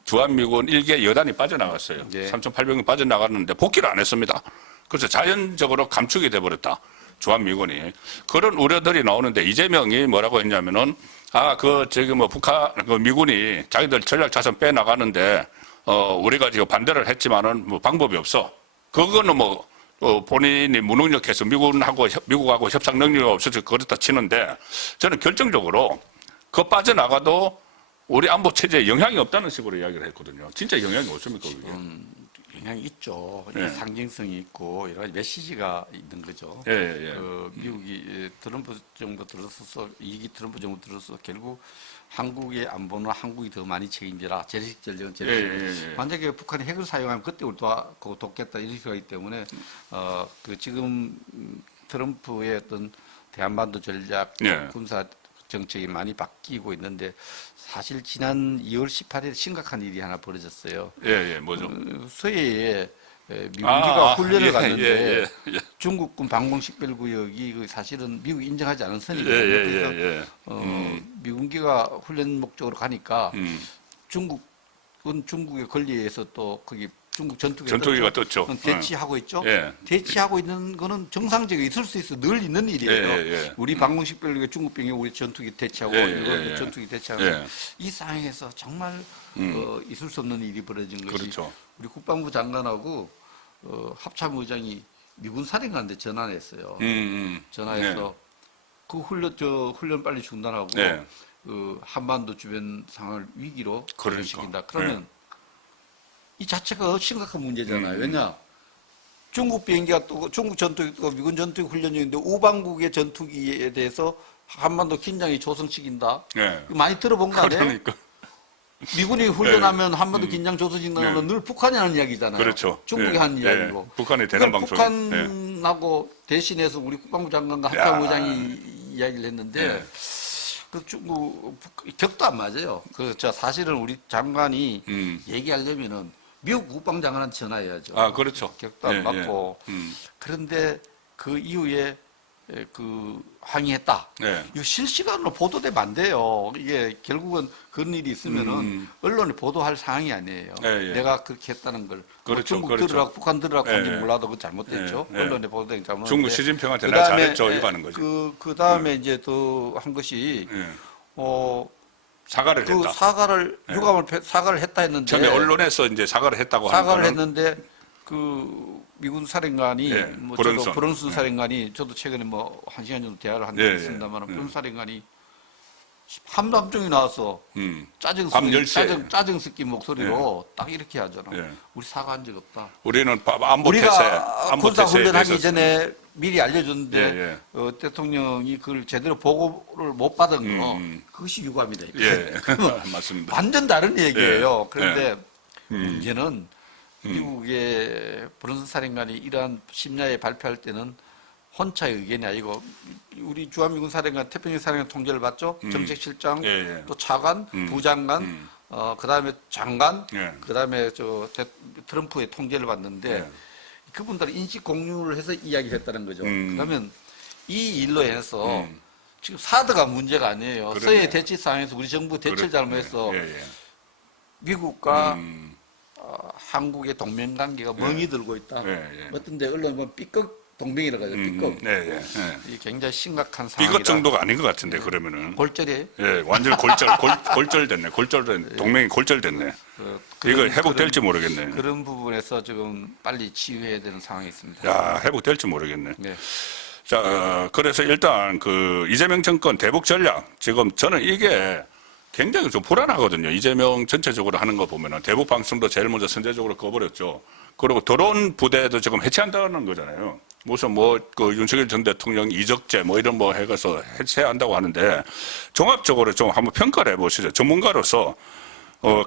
주한미군 1개 여단이 빠져나갔어요. 3,800명 빠져나갔는데 복귀를 안 했습니다. 그래서 자연적으로 감축이 돼버렸다. 주한미군이. 그런 우려들이 나오는데 이재명이 뭐라고 했냐면은 북한, 미군이 자기들 전략 자산 빼나가는데, 우리가 지금 반대를 했지만은 뭐 방법이 없어. 그거는 본인이 무능력해서 미국하고 협상 능력이 없어서 그렇다 치는데, 저는 결정적으로 그거 빠져나가도 우리 안보 체제에 영향이 없다는 식으로 이야기를 했거든요. 진짜 영향이 없습니까, 그게? 영향이 있죠. 상징성이 있고 여러 가지 메시지가 있는 거죠. 미국이 트럼프 정부 들어서서 이기 트럼프 정부 들어서 결국 한국의 안보는 한국이 더 많이 책임져라. 재래식 전쟁은 재래식. 만약에 북한이 핵을 사용하면 그때 우리 돕겠다 이런 식이기 때문에 그 지금 트럼프의 어떤 대한반도 전략 군사 정책이 많이 바뀌고 있는데 사실 지난 2월 18일 심각한 일이 하나 벌어졌어요. 뭐죠? 서해에 미군기가 훈련을 갔는데 예. 중국군 방공식별구역이 그 사실은 미국이 인정하지 않은 선이거든요. 예. 그래서 미군기가 훈련 목적으로 가니까 중국은 중국의 권리에서 또 거기 중국 전투기가 떴죠. 대치하고 있죠. 예. 대치하고 있는 거는 정상적으로 있을 수 있어. 늘 있는 일이에요. 예. 우리 방공식별구역 중국 병이 우리 전투기 대치하고 일본 전투기 대치하고 이 상황에서 정말 있을 수 없는 일이 벌어진 것이 그렇죠. 우리 국방부 장관하고 합참의장이 미군 사령관한테 전화를 했어요. 전화해서 그 훈련 빨리 중단하고 한반도 주변 상황을 위기로 시킨다. 그러면 이 자체가 심각한 문제잖아요. 왜냐? 중국 비행기가 또 중국 전투기가 미군 전투기 훈련 중인데 우방국의 전투기에 대해서 한반도 긴장이 조성시킨다. 많이 들어본 거 아니에요? 그러니까. 미군이 훈련하면 한반도 긴장 조성시킨다는 건 늘 북한이 하는 이야기잖아요. 그렇죠. 중국이 하는 이야기고. 북한이 대남 방송. 북한하고 대신해서 우리 국방부 장관과 합참의장이 이야기를 했는데 그 중국 격도 안 맞아요. 저 사실은 우리 장관이 얘기하려면은 미국 국방장관한테 전화해야죠. 아, 그렇죠. 격도 안 맞고. 그런데 그 이후에 그 항의했다. 이거 실시간으로 보도되면 안 돼요. 이게 결국은 그런 일이 있으면은 언론에 보도할 사항이 아니에요. 내가 그렇게 했다는 걸. 그렇죠, 중국 그렇죠. 들으라고 북한 들으라고 한지 몰라도 그건 잘못됐죠. 언론에 보도된 게 잘못됐는데. 중국 시진핑한테 내가 잘했죠. 이거 하는 거지. 그 다음에 이제 또 한 것이 사과를 그 했다. 사과를 유감을 사과를 했다 했는데 처음에 언론에서 이제 사과를 했다고 하는 사과를 거는 했는데 그 미군 사령관이 뭐 저도 브런슨 사령관이 저도 최근에 뭐 1시간 정도 대화를 한 적이 있습니다만 브런슨 사령관이 한밤중에 나와서 짜증 섞인 목소리로 딱 이렇게 하잖아. 우리 사과한 적 없다. 우리는 안보 태세, 우리가 군사 훈련하기 대해서 전에 미리 알려줬는데 대통령이 그걸 제대로 보고를 못 받은 거 그것이 유감이다. 맞습니다. 완전 다른 얘기예요. 그런데 문제는 미국의 브런슨 사령관이 이러한 심야에 발표할 때는 혼자의 의견이 아니고 우리 주한미군 사령관, 태평양 사령관 통제를 받죠. 정책실장, 또 차관, 부장관, 그다음에 장관, 그다음에 트럼프의 통제를 받는데 그분들은 인식 공유를 해서 이야기를 했다는 거죠. 그러면 이 일로 해서 지금 사드가 문제가 아니에요. 서해 대치 상황에서 우리 정부 대처를 잘못해서 미국과 한국의 동맹 관계가 멍이 들고 있다. 어떤데 언론 보면 B급 동맹이라고 하죠. B급. 이게 굉장히 심각한 상황이다. B급 정도가 아닌 것 같은데 그러면은. 골절이에요? 완전 골절됐네. 골절된 동맹이 골절됐네. 이거 회복될지 모르겠네. 그런 부분에서 지금 빨리 치유해야 되는 상황이 있습니다. 야, 회복될지 모르겠네. 자, 그래서 일단 그 이재명 정권 대북 전략 지금 저는 이게 굉장히 좀 불안하거든요. 이재명 전체적으로 하는 거 보면은 대북 방송도 제일 먼저 선제적으로 꺼버렸죠. 그리고 드론 부대도 지금 해체한다는 거잖아요. 무슨 그 윤석열 전 대통령 이적죄 이런 해가서 해체한다고 하는데 종합적으로 좀 한번 평가를 해보시죠. 전문가로서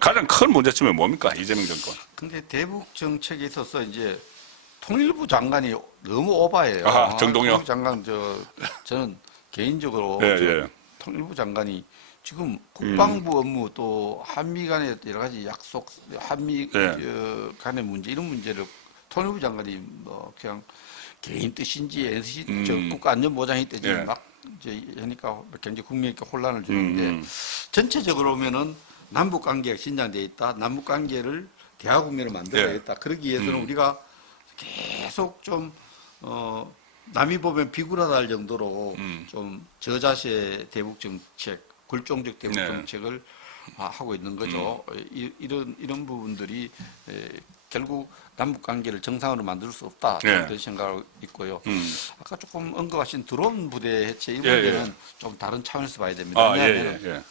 가장 큰 문제점이 뭡니까? 이재명 정권. 근데 대북 정책에 있어서 이제 통일부 장관이 너무 오바예요. 정동영 통일부 장관 저는 개인적으로 통일부 장관이 지금 국방부 업무 또 한미 간의 여러 가지 약속, 한미 간의 문제 이런 문제를 통일부 장관이 그냥 개인 뜻인지 NC 국가안전보장이 뜻인지 막 이제 하니까 굉장히 국민에게 혼란을 주는데 전체적으로 보면은 남북 관계가 신장되어 있다. 남북 관계를 대화 국면을 만들어야겠다. 그러기 위해서는 우리가 계속 좀 남이 보면 비굴하다 할 정도로 좀 저자세 대북 정책, 굴종적 대북 정책을 하고 있는 거죠. 이런 부분들이 결국 남북 관계를 정상으로 만들 수 없다. 그런 생각을 있고요. 아까 조금 언급하신 드론 부대 해체 이 문제는 좀 다른 차원에서 봐야 됩니다. 왜냐하면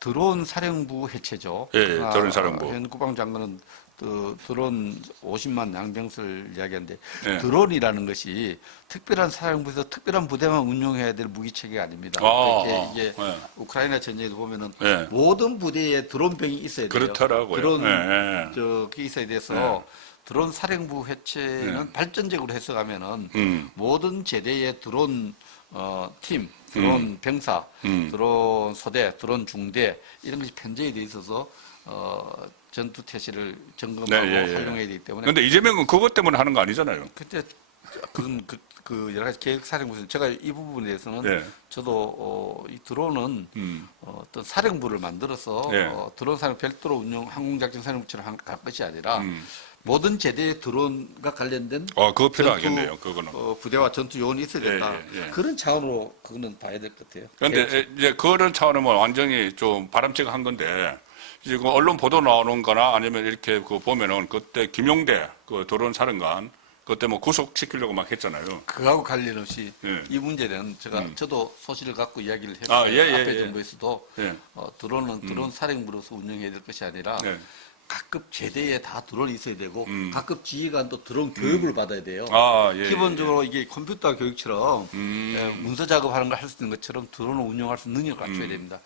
드론 사령부 해체죠. 드론 사령부. 현 국방장관은 드론 50만 양병설 이야기하는데 드론이라는 것이 특별한 사령부에서 특별한 부대만 운용해야 될 무기체계가 아닙니다. 이게 우크라이나 전쟁에도 보면은 모든 부대에 드론병이 있어야 돼요. 그렇더라고요. 드론 그게 있어야 돼서 드론 사령부 해체는 발전적으로 해석하면은 모든 제대의 드론 팀 드론 병사, 드론 소대, 드론 중대 이런 것이 편제에 돼 있어서 전투 태세를 점검하고 활용해야 되기 때문에. 그런데 이재명은 그것 때문에 하는 거 아니잖아요. 그때 그건 그 여러 가지 계획사령부에서 제가 이 부분에 대해서는 저도 이 드론은 어떤 사령부를 만들어서 드론 사령 별도로 운영 항공작전 사령부처럼 갈 것이 아니라 모든 제대의 드론과 관련된 그거 필요하겠네요. 그거는 부대와 전투 요원이 있어야 된다. 그런 차원으로 그거는 봐야 될 것 같아요. 그런데 이제 그런 차원은 완전히 좀 바람직한 건데 지금 언론 보도 나오는 거나 아니면 이렇게 그 보면은 그때 김용대 그 드론 사령관 그때 뭐 구속시키려고 막 했잖아요. 그하고 관련 없이 이 문제는 저도 소실을 갖고 이야기를 했어요. 앞에 정부에서도 드론은 드론 사령부로서 운영해야 될 것이 아니라 각급 제대에 다 드론이 있어야 되고 각급 지휘관도 드론 교육을 받아야 돼요. 기본적으로 이게 컴퓨터 교육처럼 문서 작업하는 걸 할 수 있는 것처럼 드론을 운영할 수 있는 능력을 갖춰야 됩니다.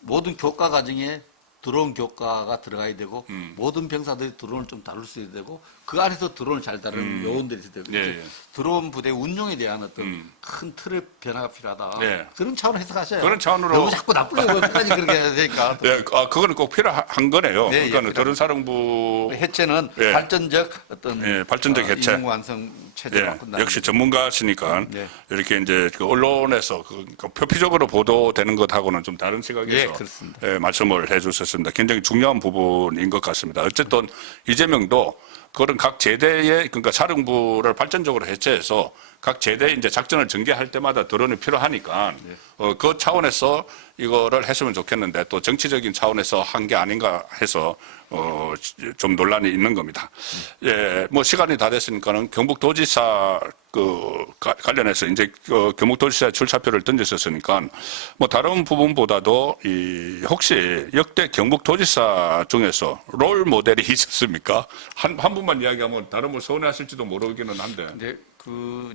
모든 교과 과정에 드론 교과가 들어가야 되고 모든 병사들이 드론을 좀 다룰 수 있어야 되고 그 안에서 드론을 잘 다루는 요원들이 있어야 되고 드론 부대 운용에 대한 어떤 큰 틀의 변화가 필요하다. 그런 차원으로 해석하셔요. 그런 차원으로 너무 자꾸 나쁘려고 끝까지 그렇게 해야 되니까. 그거는 꼭 필요한 거네요. 그러니까 드론 사령부 해체는 발전적 어떤 발전적 해체. 인공 완성 체제로 바꾼다. 역시 전문가시니까 이렇게 이제 그 언론에서 그 표피적으로 보도되는 것하고는 좀 다른 시각에서 말씀을 해주셨습니다. 굉장히 중요한 부분인 것 같습니다. 어쨌든 이재명도 그런 각 제대의 그러니까 사령부를 발전적으로 해체해서 각 제대 이제 작전을 전개할 때마다 드론이 필요하니까 그 차원에서 이거를 했으면 좋겠는데 또 정치적인 차원에서 한 게 아닌가 해서 좀 논란이 있는 겁니다. 뭐 시간이 다 됐으니까는 경북도지사 관련해서 이제 경북도지사 출사표를 던졌었으니까 뭐 다른 부분보다도 혹시 역대 경북도지사 중에서 롤 모델이 있었습니까? 한 분만 이야기하면 다른 분 서운해하실지도 모르기는 한데.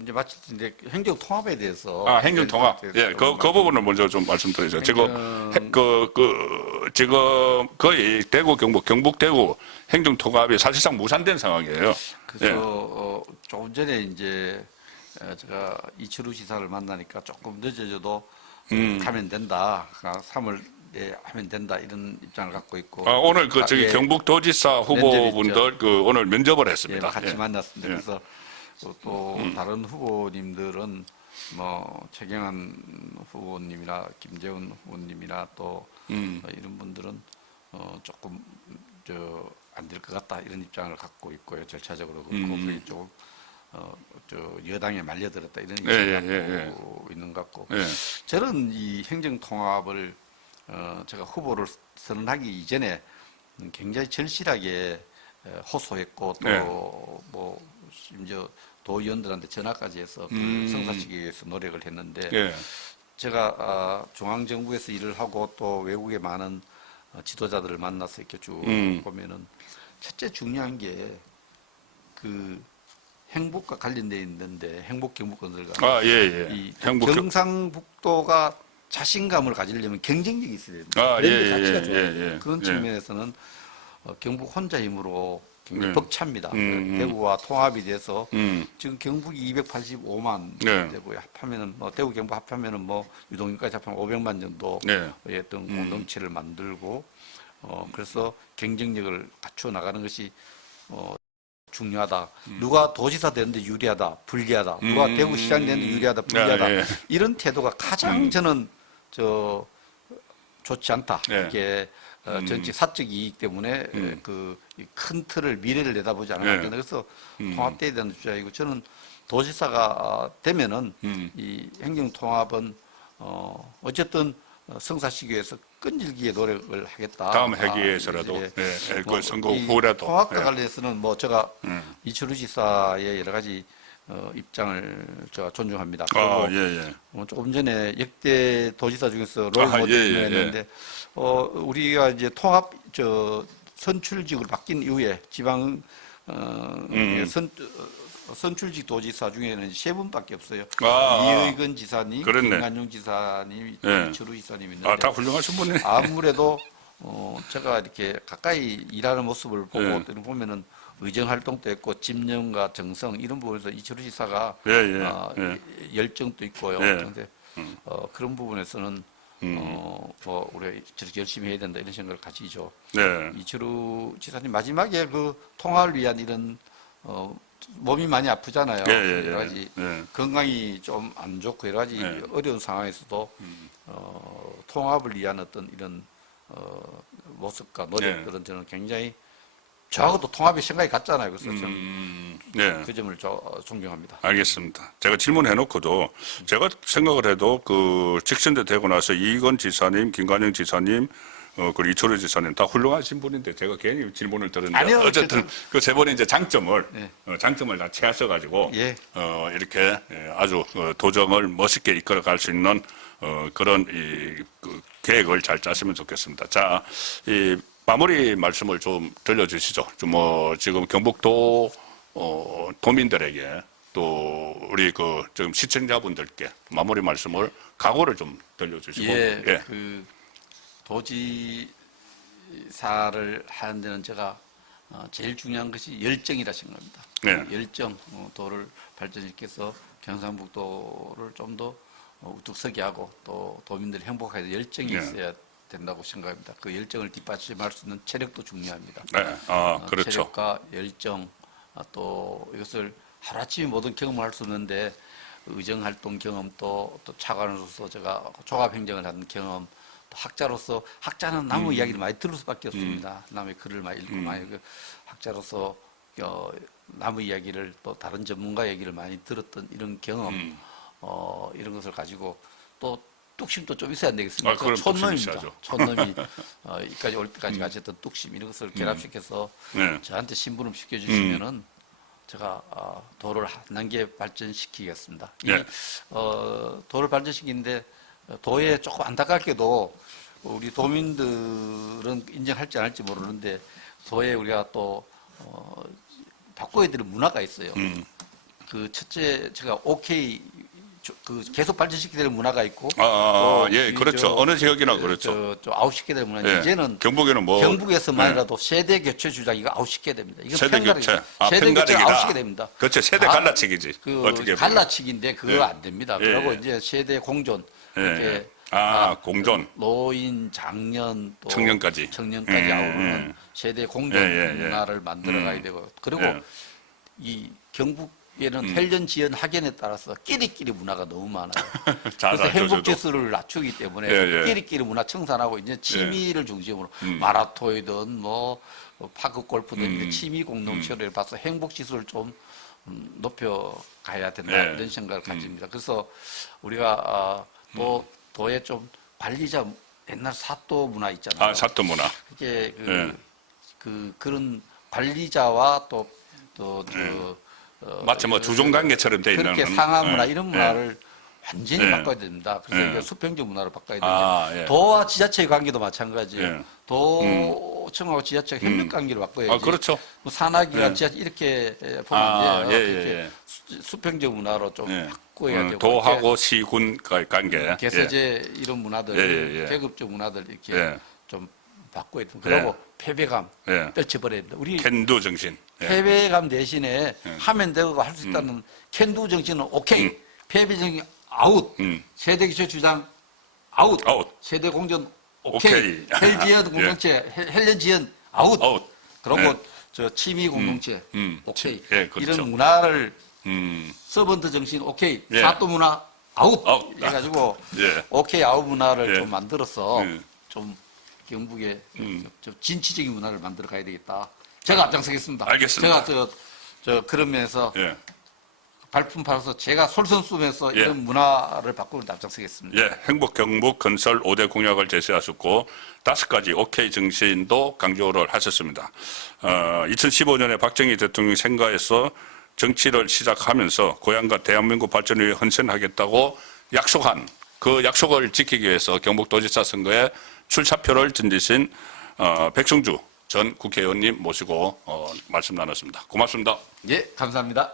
이제 마치 이제 행정 통합에 대해서. 행정 통합. 그 부분을 먼저 좀 말씀드리죠. 지금 거의 대구, 경북, 대구 행정 통합이 사실상 무산된 상황이에요. 그래서 조금 전에 이제 제가 이철우 지사를 만나니까 조금 늦어져도 가면 된다. 3월에 하면 된다 이런 입장을 갖고 있고. 오늘 경북도지사 후보분들 오늘 면접을 했습니다. 같이 만났습니다. 그래서 또 다른 후보님들은 뭐 최경환 후보님이나 김재원 후보님이나 또 이런 분들은 조금 안 될 것 같다 이런 입장을 갖고 있고요. 절차적으로 그렇고 그게 조금 여당에 말려들었다 이런 입장을 갖고 있는 것 같고 저는 이 행정 통합을 제가 후보를 선언하기 이전에 굉장히 절실하게 호소했고 또 뭐 심지어 도의원들한테 전화까지 해서 성사시키기 위해서 노력을 했는데 제가 중앙정부에서 일을 하고 또 외국의 많은 지도자들을 만나서 이렇게 쭉 보면은 첫째 중요한 게 그 행복과 관련되어 있는데 행복 경북권들과 이 경상북도가 자신감을 가지려면 경쟁력이 있어야 됩니다. 브랜드 자체가 좋아요. 그런 측면에서는 경북 혼자 힘으로 굉장히 벅찹니다. 대구와 통합이 돼서 지금 경북이 285만 되고요. 합하면은 뭐 대구 경북 합하면은 뭐 유동인까지 합하면 500만 정도의 어떤 공동체를 만들고 그래서 경쟁력을 갖추어 나가는 것이 중요하다. 누가 도지사 되는데 유리하다, 불리하다. 누가 대구시장 되는데 유리하다, 불리하다. 이런 태도가 가장 저는 좋지 않다. 이렇게 정치 사적 이익 때문에 그 큰 틀을 미래를 내다보지 않아야 된다. 그래서 통합돼야 되는 주장이고 저는 도지사가 되면은 이 행정 통합은 어쨌든 성사시키기 위해서 끈질기게 노력을 하겠다. 다음 회기에서라도 그 선거 후라도 통합과 관련해서는 뭐 제가 이철우 지사의 여러 가지 입장을 제가 존중합니다. 그리고 조금 전에 역대 도지사 중에서 롤 모델을 했는데 우리가 이제 통합 선출직으로 바뀐 이후에 지방 선출직 도지사 중에는 3분밖에 없어요. 이의근 지사님, 김관용 지사님, 이철우 지사님 있는데 다 훌륭하신 분이네. 아무래도 제가 이렇게 가까이 일하는 모습을 보고 보면은 의정 활동도 했고 집념과 정성 이런 부분에서 이철우 지사가 열정도 있고요. 그런데 그런 부분에서는 뭐 우리가 저렇게 열심히 해야 된다 이런 생각을 가지죠. 네. 이철우 지사님 마지막에 그 통화를 위한 이런 몸이 많이 아프잖아요. 여러 가지 건강이 좀 안 좋고 여러 가지 어려운 상황에서도 통합을 위한 어떤 이런 모습과 노력들은 저는 굉장히 저하고도 통합의 생각이 같잖아요. 그래서 저는 그 점을 존경합니다. 알겠습니다. 제가 질문해놓고도 제가 생각을 해도 그 직선제 되고 나서 이건 지사님, 김관영 지사님, 그리고 이철우 지사님 다 훌륭하신 분인데 제가 괜히 질문을 드렸는데 아니요, 어쨌든 그 세 분의 이제 장점을 네. 장점을 다 채하셔가지고 예. 이렇게 아주 도정을 멋있게 이끌어갈 수 있는 그런 그 계획을 잘 짜시면 좋겠습니다. 자, 이 마무리 말씀을 좀 들려주시죠. 뭐 지금 경북도 도민들에게 또 우리 그 지금 시청자분들께 마무리 말씀을 각오를 좀 들려주시고. 예. 그 도지사를 하는 데는 제가 제일 중요한 것이 열정이라 생각합니다. 네. 열정, 도를 발전시켜서 경상북도를 좀 더 우뚝 서게 하고 또 도민들이 행복하게 열정이 있어야 된다고 생각합니다. 그 열정을 뒷받침할 수 있는 체력도 중요합니다. 네, 그렇죠. 체력과 열정, 또 이것을 하루아침에 모든 경험을 할 수 없는데 의정활동 경험 또 차관으로서 제가 종합행정을 하는 경험 또 학자로서 학자는 남의 이야기를 많이 들을 수밖에 없습니다. 남의 글을 많이 읽고 많이 학자로서 남의 이야기를 또 다른 전문가 얘기를 많이 들었던 이런 경험 이런 것을 가지고 또 뚝심도 좀 있어야 되겠습니까? 그럼 촌놈입니다. 촌놈이 여기까지 올 때까지 가졌던 뚝심 이런 것을 결합시켜서 저한테 심부름 시켜주시면은 제가 도를 한 단계 발전시키겠습니다. 네. 도를 발전시키는데 도에 조금 안타깝게도 우리 도민들은 인정할지 안 할지 모르는데 도에 우리가 또 바꿔야 될 문화가 있어요. 그 첫째 제가 오케이 그 계속 발전시켜야 될 문화가 있고 예, 그렇죠. 어느 지역이나 그렇죠. 아웃시켜야 될 문화. 예. 이제는 경북에는 뭐 경북에서만이라도 세대 교체 주장 이거 아웃시켜야 됩니다. 이거 세대 교체, 세대 교체 편가르기다. 아웃시켜야 됩니다. 그렇죠. 세대 갈라치기지. 어떻게 보면. 갈라치기인데 그거 안 됩니다. 예. 그리고 이제 세대 공존 이렇게 공존. 노인, 장년, 또 청년까지. 아우르는 세대 공존 문화를 만들어가야 되고 그리고 예. 이 경북에는 헬년 지연 학연에 따라서 끼리끼리 문화가 너무 많아요. 잘 그래서 알죠, 행복 저도. 지수를 낮추기 때문에 예. 끼리끼리 문화 청산하고 이제 취미를 중심으로 마라톤이든 뭐 파크 골프든 이런 취미 공동체를 봐서 행복 지수를 좀 높여 가야 된다 이런 생각을 가집니다. 그래서 우리가 또 도에 좀 관리자 옛날 사또 문화 있잖아요. 사또 문화. 이게 그런 관리자와 마치 뭐 주종관계처럼 돼 있는. 그렇게 상하 문화 이런 문화를 완전히 바꿔야 됩니다. 그래서 이게 수평적 문화로 바꿔야 되는데 도와 지자체의 관계도 마찬가지예요. 도청하고 지자체 협력 관계를 바꿔야지. 그렇죠. 뭐 산하기관 지자체 이렇게 보면 이제 수평적 문화로 좀 바꿔야 되고. 도하고 시군 관계. 개서제 이런 문화들, 계급적 문화들 이렇게 좀 바꿔야 됩니다. 그리고 패배감 떨쳐버려야 됩니다. 우리 캔두 정신. 패배감 대신에 하면 되고 할 수 있다는 캔두 정신은 오케이. 패배 정신 아웃. 세대 기초 주장 아웃. 세대 공존 오케이. 헬지연 공동체 헬렌지연 아웃. 그리고 저 취미 공동체 오케이. 그렇죠. 이런 문화를 서번트 정신 오케이. 사또 문화 아웃. 해가지고 오케이 아웃 문화를 좀 만들어서 좀 경북의 좀 진취적인 문화를 만들어 가야 되겠다. 제가 앞장서겠습니다. 알겠습니다. 제가 그런 면에서 발품 팔아서 제가 솔선수범해서 이런 문화를 바꾸는 데 앞장서겠습니다. 행복 경북 건설 5대 공약을 제시하셨고 5가지 오케이 정신도 강조를 하셨습니다. 2015년에 박정희 대통령이 생가에서 정치를 시작하면서 고향과 대한민국 발전을 위해 헌신하겠다고 약속한 그 약속을 지키기 위해서 경북도지사 선거에 출사표를 던지신 백성주 전 국회의원님 모시고 말씀 나눴습니다. 고맙습니다. 예, 감사합니다.